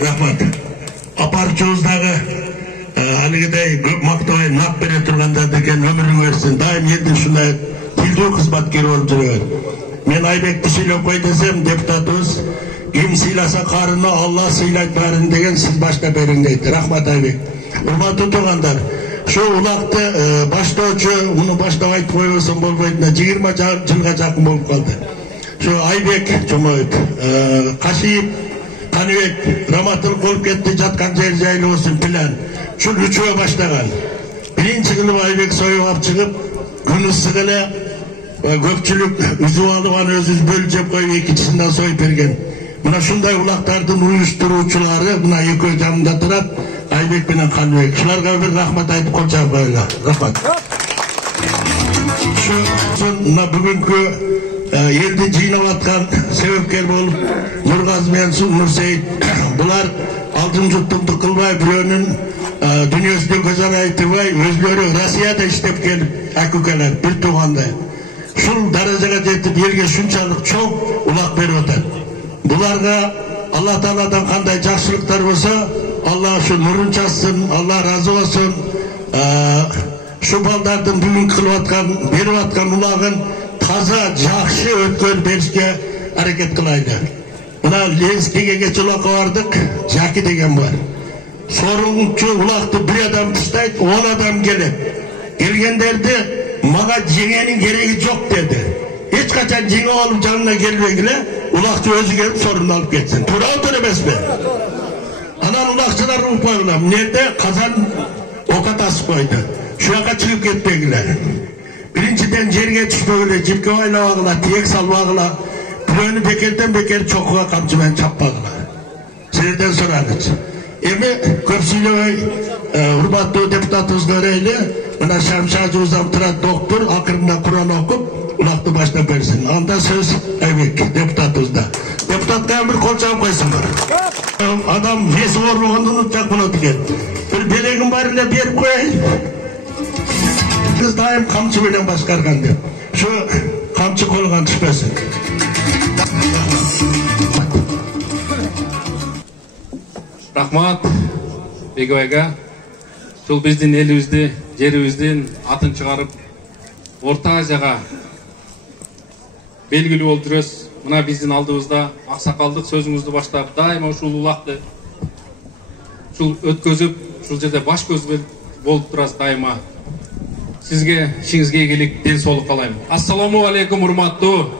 Рахмат. Апарчуыздагы алигидей көп мактабай нак бере турганда деген өмүрүң өрсүн. Дайым элдин ушундай тилдүү кызматкер болуп жүргөн. Мен Айбекти сыйлап кой десем, депутатыбыз ким сыйласа карыны Алла сыйлайт барын деген сиз баштап бериң дейт. Рахмат Айбек. Урматтуу туугандар, şu ulaqты баштоочу, муну баштап айтып койбосом болбойт, 20 жылга жакын болуп калды. Şu Айбек Жомоев, Кашиев, Каныбек, Раматылык болуп кетти, жаткан жер жайлоосун план. Şu үчөө баштаган. Биринчи кылып Айбек союп алып чыгып, күн ысык эле көпчүлүк үзүп алып аны өзүбүз бөлүп жеп коюп экинчисинен союп берген. Мына шундай улактардын уюштуруучулары мына экөө жанында турат. Айбек менен Каныбек. Шуларга бир рахмат айтып кол чаап коелу. Рахмат. Мына бүгүнкү элди жыйнап аткан себепкер болуп Нургазы менен Нурсейит. Булар алтын жуттумду кылбай, бирөөнүн дүйнөсүнө көз арайтыбай, өзлөрү Россияда иштеп келип, акукалар, бир туугандай. Шул даражага жетип, элге шунчалык чоң улак берип атат. Буларга Алла Тааладан кандай жакшылыктар болсо, Allah şu nurun çatsın, Allah razı olsun. Şu baldardın bugün kılıp atkan, berip atkan ulağın taza, жақшы ötkön berişke hareket kılaydı. Buna Lenski'ye geç ulakka vardık, Jaki degen var. Soruncu ulaktı bir adam tustaydı, 10 adam gelip. Gelgenlerdi, maga jengenin gereği yok dedi. Hiç kaçan jenge olup canına gelmegile, ulakçı özü gelip sorunu alıp geçsin. Tura otur emez mi? Anan ulakçılar upaygılam. Nerede? Kazan okat asıp koydu. Şu yaka çıkıp gitmegiler. Birinciden jerge düşmegile, jipke oynabagıla, tiyek salbagıla, bürönü bekerden beker çokuğa kamçımen çapbagıla. Sizlerden sorarız. Emi köp süylebey, hurmattуу deputatыбызга öreyli, mına Şamşacı Uzam Tırat doktor, akırında Kur'an okup, ulakты baştan bersin. Anda söz Aybek, deputatыбызda. Deputatga bir kol çağып koysunlar. Adam vesi orluğunu unutacak bunu diken. Bir belegim var ile berip koyayım. Biz daim kamçı bilen başkargan diyor. Şu kamçı kolgan düşmesin. Rahmat Begoyga. Şol bizdin elibizdi, жерибиздин атын чыгарып, Орта Азияга белгилүү болуп жүрөбүз. Мына биздин алдыбызда аксакалдык сөзүңүздү баштап, дайыма ушул улакты ушул өткөзүп, ушул жерде баш көз болуп турасыз дайыма. Сизге ишиңизге ийгилик, ден соолук каалайм. Ассаламу алейкум урматтуу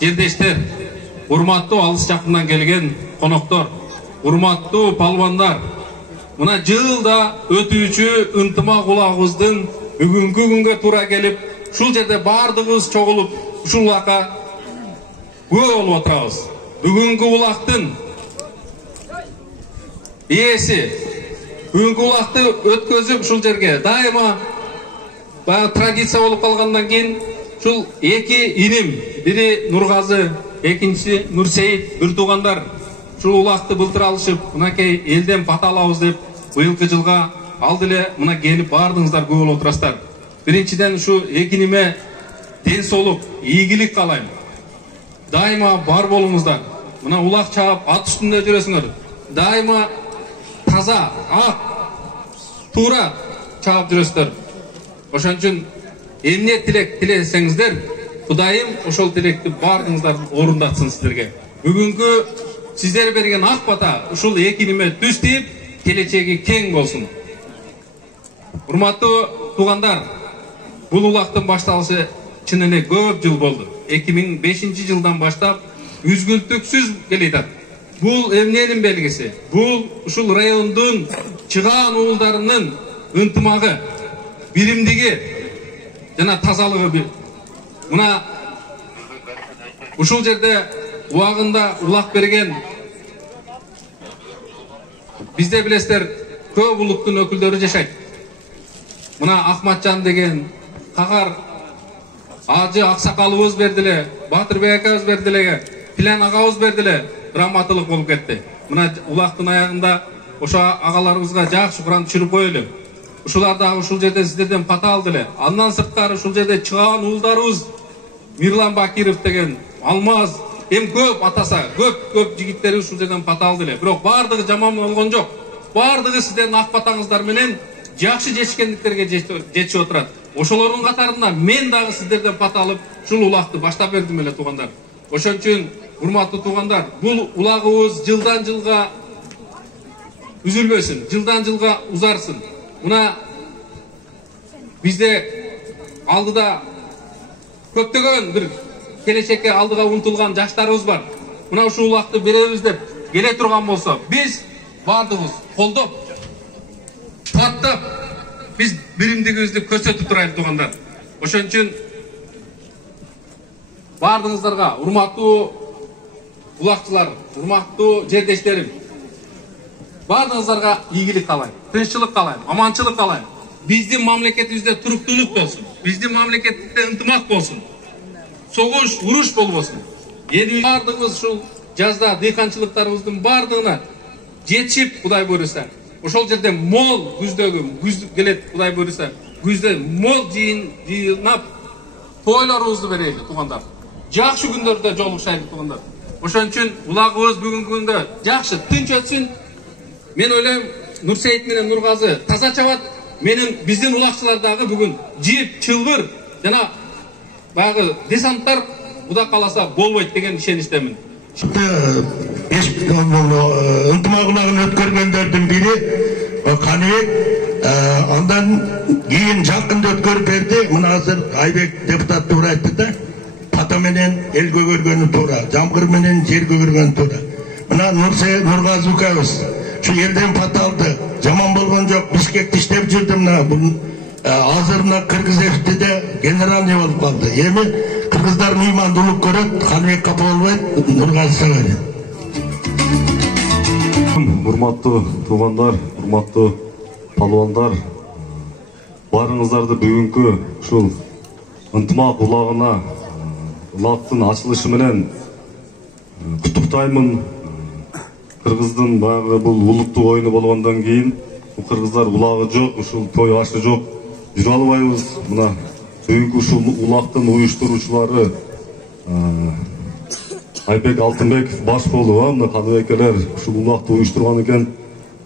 жердештер, урматтуу алыс жакындан келген коноктор, урматтуу палвандар. Мына жылда өтүүчү ынтымак улагыбыздын бүгүнкү күнгө туура келип, ушул жерде бардыгыбыз чогулуп, ушул улакка күбө болуп отурабыз. Бүгүнкү улактын ээси, бүгүнкү улакты өткөзүп ушул жерге дайыма традиция болуп калгандан кийин ушул эки иним, бири Нургазы, экинчиси Нурсейит, бир туугандар ушул улакты былтыр алышып, мынакей элден бата алабыз деп, быйылкы жылга алды эле мына келип бардыгыңыздар күбө болуп отурасыздар. Биринчиден ушу эки иниме ден соолук, ийгилик каалайм. Дайыма бар болуңуздар. Мына улак чаап ат үстүндө жүрөсүңөр. Дайыма таза, ак, туура чаап жүрөсүңөр. Ошон үчүн эмне тилек тилесеңиздер, Кудайым ошол тилекти бардыгыңыздар орундатсын сиздерге. Бүгүнкү сиздер берген ак бата ушул эки иниме түз тийип, келечеги кең болсун. Урматтуу туугандар, бул улактын башталышы чын эле көп жыл болду. 2005 жылдан баштап үзгүлтүксүз келет. Бул эмненин белгиси? Бул ушул райондун чыгаан уулдарынын ынтымагы, биримдиги жана тазалыгы. Мына ушул жерде убагында улак берген бизде билесиздер көп улуттун өкүлдөрү жашайт. Мына Ахматжан деген Кагар Ажы аксакалыбыз бердиле, Батырбек акабыз бердиле, Пилен агабыз бердиле, раматылык болуп кетти. Мына улактын аягында ошо агаларыбызга жакшы Куран түшүрүп коелу. Ушулар дагы ушул жерде сиздерден бата алды эле. Андан сырткары ушул жерде чыгаан уулдарыбыз Мирлан Бакиров деген, Алмаз, эми көп атаса көп жигиттер ушул жерден пата алды эле, бирок баардыгы жаман болгон жок. Баардыгы сиздердин ак батаңыздар менен жакшы жетишкендиктерге жетишип отурат. Ошолордун катарында мен дагы сиздерден пата алып ушул улакты баштап бердим эле туугандар. Ошон үчүн урматтуу туугандар, бул улагыбыз жылдан жылга үзүлбөсүн, жылдан жылга узарсын. Мына бизде алдыда көптөгөн бир келечекке алдыга умтулган жаштарыбыз бар. Мына ушул улакты беребиз деп келе турган болсо, биз баардыгыбыз колдоп, каттап, биз биримдигибизди көрсөтүп турайлы туугандар. Ошон үчүн баардыгыңыздарга, урматтуу улакчылар, урматтуу жердештерим, баардыгыңыздарга ийгилик каалайм, тынччылык каалайм, аманчылык каалайм. Биздин мамлекетибизде туруктуулук болсун, биздин мамлекетте ынтымак болсун, согуш, уруш болбосун. Элибиз баардыгыбыз ушул жазда дыйканчылыктарыбыздын баардыгына жетишип, Кудай буйруса, ошол жерде мол күз келет, Кудай буйруса, күздө мол жыйнап тойлорубузду берели туугандар. Жакшы күндөрдө жолугушайлы туугандар. Ошон үчүн улагыбыз бүгүнкү күндө жакшы, тынч өтсүн. Мен ойлойм, Нурсейит менен Нургазы таза чабат. Менин биздин улакчылар дагы бүгүн жип, чылбыр жана баягы десанттар Кудай кааласа болбойт деген ишеничтемин. Ынтымагын өткөргөндөрдүн бири Каныбек, андан кийин жакында өткөрүп берди. Мына азыр Айбек депутат туура айтты да, пата менен эл көгөргөнү туура, жамгыр менен жер көгөргөнү туура. Мына Нургазы укабыз şu yerden pata aldı. Zaman bolgon jok. Bişkekte işlep жүрдüm. Azır mına Kırgız FT'de general ne olup kaldı. Emi Kırgızlar mühimandılık görüp Kanыбек kapı olmayıp Nurgazı söyledi. Урматтуу туугандар, урматтуу палуандар, барыңыздарды бүгүнкү ушул ынтымак улагына, улактын ачылышы менен куттуктаймын. Кыргыздын баягы бул улуттук оюну болгондон кийин кыргыздар улагы жок, ушул той ашы жок жүрө албайбыз. Мына бүгүнкү ушул улактын уюштуруучулары Айбек Алтынбеков баш болуп, мына Каныбек элер ушул улакты уюштурган экен.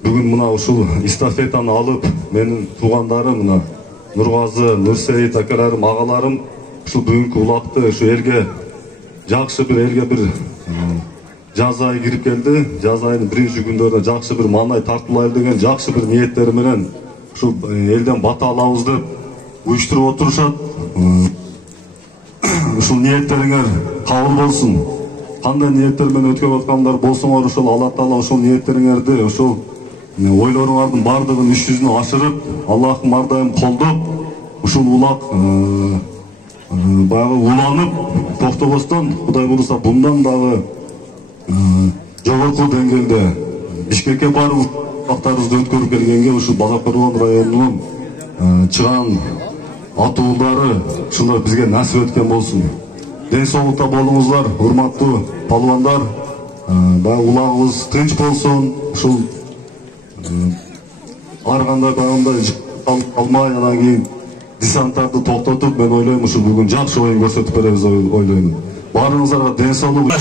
Бүгүн мына ушул эстафетаны алып, менин туугандарым мына Нургазы, Нурсейит акаларым, агаларым ушул бүгүнкү улакты ушу элге жакшы бир элге бир жаз айы кирип келди. Жаз айынын биринчи күндөрүндө жакшы бир маанай тартуулайлы деген жакшы бир ниеттери менен ушул элден бата алабыз деп уюштуруп отурушат. Ушул ниеттериңер кабыл болсун. Кандай ниеттер менен өткөрүп аткандар болсоңор, ошол Алла Таала ошол ниеттериңерди, ошол ойлоруңардын бардыгын іс жүзүнө ашырып, Аллахым ар дайым колдоп, ушул улак баягы уланып токтобостон, Кудай буйруса bundan дагы жогорку деңгээлде Бишкекке барып убактарыбызды өткөрүп келгенге ушул Бала Коргон районунун чыган атуулары ушундай бизге насип өткөн болсун. Ден соолукта болуңуздар, урматтуу палуандар. Улагыбыз тынч болсун, ушул ар кандай баягындай алмай, анан кийин десанттарды токтотуп, мен ойлойм ушул бүгүн жакшы оюн көрсөтүп беребиз ойлойм. Барыңыздарга ден соолук.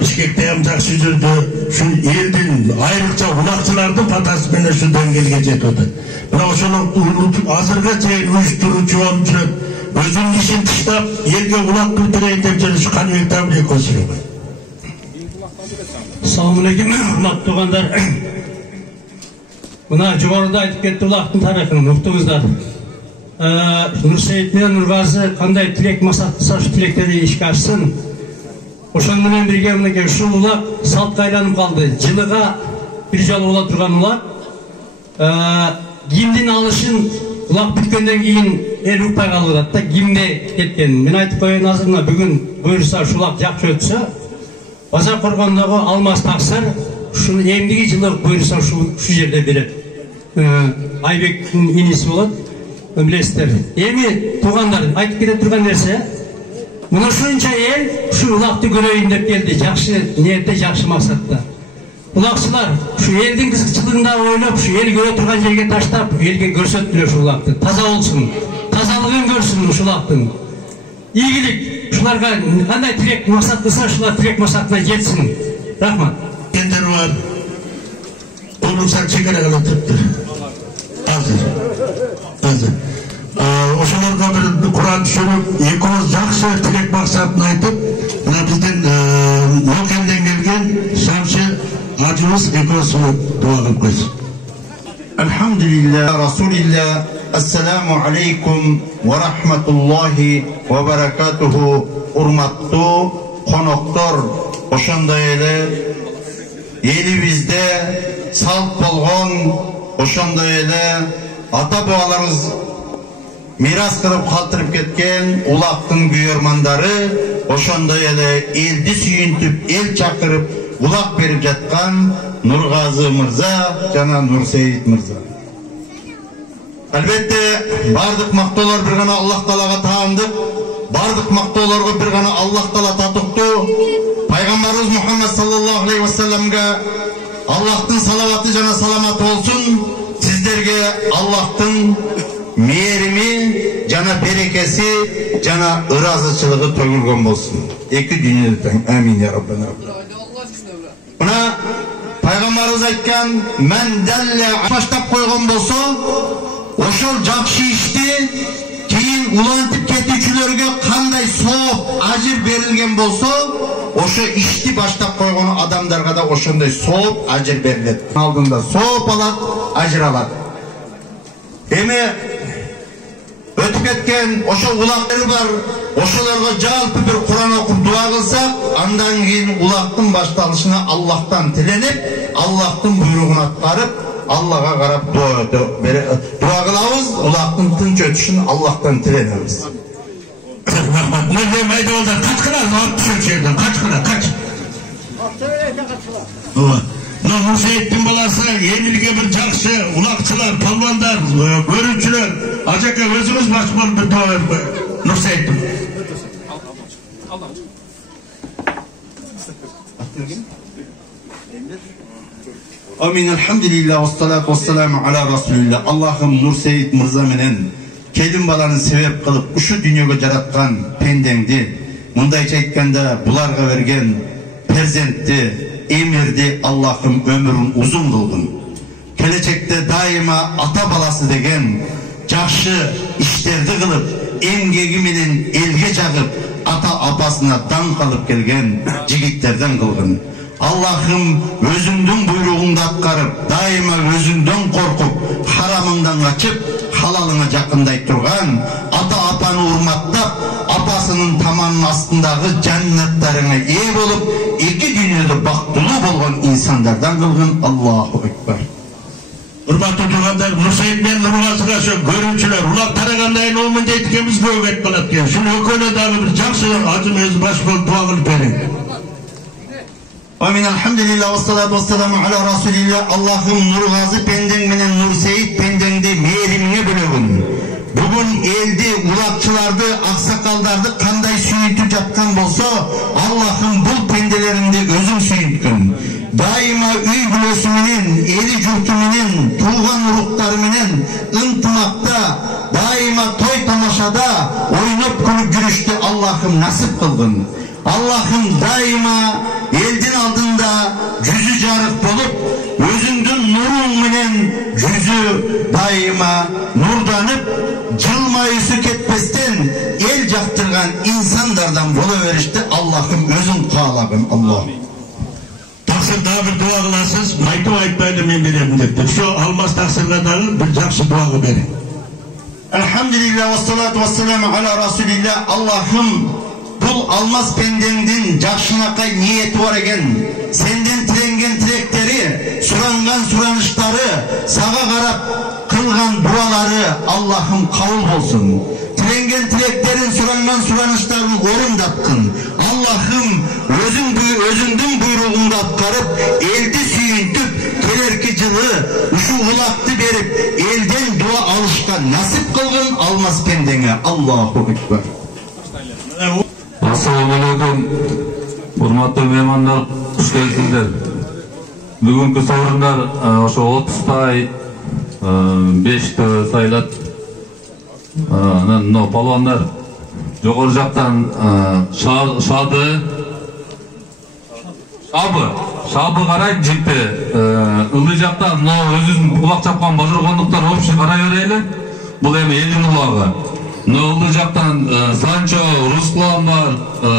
Бишкекте ham жакшы жүрдү. Şu элдин айрыкча улакчылардын патасы менен şu деңгээлге жетип атат. Мына ошону азырга чейин уюштуруучу болуп жүрөт. Өзүнүн ишин таштап, элге улак бүтүрөйүн деп жүрүш Каныбек Табылек Осуровой. Assalamu alaikum, урматтуу туугандар. Мына жогоруда айтып кетти улактын тарыхын уктуңуздар. Нурсейит менен Нургазы кандай тилек максатса ушу тилектерди ишке ашсын. Ошон менен бирге мынакей ушул улак салтка айланып калды. Жылыга бир жолу бола турган улак. Гимдин алышын улак бүткөндөн кийин эл укпай калып атат да, гимде кеткен. Мен айтып коеюн азыр мына бүгүн буйруса ушул улак жакшы өтсө, Базар Коргондогу Алмаз Таксар ушуну эмдиги жылы буйруса ушу жерде берет. Айбектин иниси болот, билесиздер. Эми туугандар, айтып кете турган нерсе, мына ушунча эл ушу улакты көрөйүн деп келди, жакшы ниетте, жакшы максатта. Улакчылар ушу элдин кызыкчылыгын да ойлоп, ушу эл көрө турган жерге таштап, элге көрсөттүлөр ушу улакты. Таза болсун, тазалыгын көрсүн ушу улактын. Ийгилик шуларга кандай тирек максат кылса, шулар тирек максатына жетсин. Рахмат. Кендер бар. Олумсак чекара кылып туруптур. Азыр. Ошолорго бир Куран түшүрүп, экөөбүз жакшы тилек максатын айтып, мына биздин Мокенден келген Шамшы ажыбыз экөөбүз дуа кылып койсун. Elhamdülillah, Resulillah, Esselamu Aleyküm ve Rahmetullahi ve Berekatuhu. Urmattu konoktor, oşanda ele, elimizde salt bolgon, oşanda ele, ata boğalarımız miras kırıp kaltırıp ketken ulaqtın büyürmanları, oşanda ele eldi süyüntüp, el çakırıp, ulaq berip jatkan Nurgazi Mırza, jana Nurseyit Mırza. Elbette bardık maqtolar bir gana Allah Taalaga taandık. Bardık maqtolarga bir gana Allah Taala tatuqtu. Peygamberimiz Muhammed sallallahu aleyhi ve sellemge Allah'tın salavatı jana salamat olsun. Sizlerge Allah'tın mehrimi, jana berekesi, jana ırazıçılığı tөгülgөн bolsun. Eki dünyada teң. Amin ya Rabbena. Buna Peygamberimiz aytkan, men dalle başlap koygan bolsa, oşol jakşı işti, keyin ulantip ketүүчүлөргө kандай sooп, ajır berilgen bolsa, oşo işti başlap koygan adamlarga da oşonday sooп, ajır berilet. Aldında sooп alat, ajır alat. Эми ötüp ketken oşo ulaqları var, oşolarga jalpı bir Kur'an okup dua kılsak, andan keyin ulaqtın baştalışına Allah'tan tilenip, Allah'tın buyruğunu atkarıp, Allah'a karap dua kılabız, ulaqtın tınç ötüşün Allah'tan tilenemiz. Ne demeydi oldu? Kaç kadar rahat düşür şeyden? Kaç kadar? Kaç? Nurseyit'in balası yenilge bir jakşı, ulaqçılar, palvandar, görünçüler, acaka özümüz başman bir dua Nurseyit'in. Amin, elhamdülillah, ve salatu ve selamu ala Resulillah. Allah'ım Nurseyit Mırza menen kelim balanı sebep kılıp uşu dünyaga jaratkan pendengdi, mundayça aytkanda bularga bergen perzentti, emirdi, Allah'ım ömürün uzun kılgın. Gelecekte daima ata balası degen jakşı işlerdi kılıp, emgegi menen elge jagıp, ata apasına dan kalıp gelgen jigitlerden kılgın. Allah'ım özündün buyruğunda atkarıp, daima özünden korkup, haramından kaçıp, halalına jakınday turgan, ata apany urmattap, apasının tamanın astındagı cennetlerine iyi bolup, iki dünyada baktulu bolgan insanlardan kılgın. Allahu Ekber. Hurmatly turganlar, Nurseyit men Nurgaziga şu görünçüler, ulaq taragandayn olmun deytikemiz böget bolat eken. Şunu ökönө dagы bir jakşı acım özü baş bolup dua kılıp berin. Amin, elhamdülillah, ve salatu ve selamu ala Resulillah. Allah'ım Nurgazi pendeng menen Nurseyit pendengdi mehrimine bölөгün. Bugün eldi, ulaqçılardı, aksakaldardı kanday süyüntüp jatkan bolsa, Allah'ım bu pendelerinde özün süyüntün. Daima üy bülösü menen, eli jurtu menen, tuğan urukları menen, ıntımakta, daima toy tamaşada, oynop kulüp yürüştü Allah'ım nasip kılgın. Allah'ım daima eldin aldığında yüzü jarık bolup, özündün nurun menen yüzü daima nurdanıp, jılmayısı ketpesten el jaktırgan insanlardan boluverişti. Allah'ım özün kaalagın. Allah. Taksir daha bir dua kılasız, aytып aytpaydı men berem depti. Şu almaz taksirga dagı bir jakşı dua berin. Elhamdülillah, ve salatu ve selamu ala Resulillah. Allah'ım bul almaz pendendin jakşınakay niyeti var eken, senden tilengen tilekleri, surangan suranışları, sağa karap kılgan duaları Allah'ım kabul olsun. Tilengen tileklerin, surangan suranışların orundatkın. Allah'ım özündün buyruğunda atkarıp, eldi süyüntüp, kelerki cılı, uşu ulaqtı berip, elden dua alışkan nasip kılgın almaz pendenge. Allahu Ekber. Assalamu alaikum. Hurmatly mehmanlar, hoş geldinler. Bugünkü sorunlar oşo 30'tay 5 saylat no palvanlar жогору жактан шабы карайт жипи, ылдый жактан өзүбүздүн улак чапкан бажыргондуктар общий карай берели. Бул эми элдин улагы. Ылдый жактан Санчо, Руслан бар,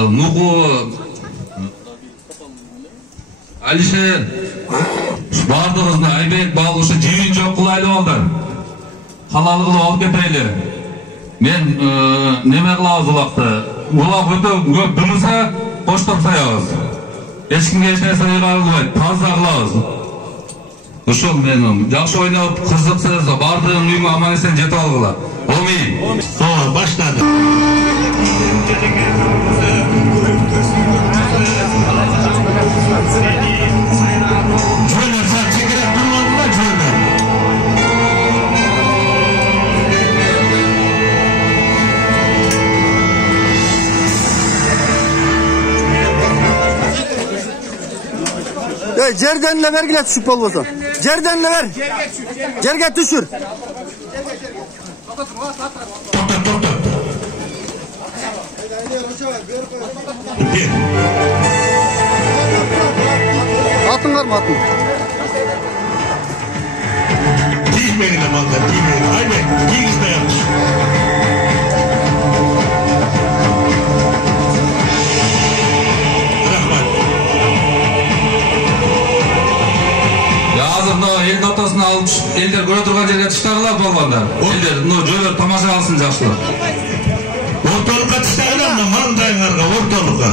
Нуку, Алишер, бардыгыбызды Айбек, Балгушы жибин жок кылайлы балдар. Халал кылып алып кетели. Мен неме кылабыз улакты? Улак өтө көп дымыса, коштоп саябыз. Эч кимге эч нерсе кылбайт, таза кылабыз. Ушул менин жакшы ойноп, кызыксыз, бардыгын үйүңө аман эсен жетип алгыла. Амин. Başladı. Cöner, sen çekerek durmadın da Cöner. Жерden vergile düşüp olmasın. Жерden ver. Жерge düşür. Atın var mı atın? Değmeyin amanda, değmeyin. Aynen, değiliz de yanlış. Elin ortasına alıp elder göre durgan жерге тыштагыла болгондар. Элдер, жөбөр тамаша алсын жакшылап. Ортолукка тыштагыла, маңдайыңарга ортолукка.